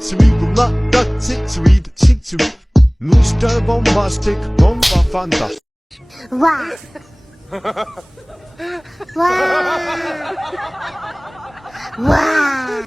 Sweet, not that sweet, sweet. Mr. Bombastic, bomba fantastic. Wow. Wow. Wow.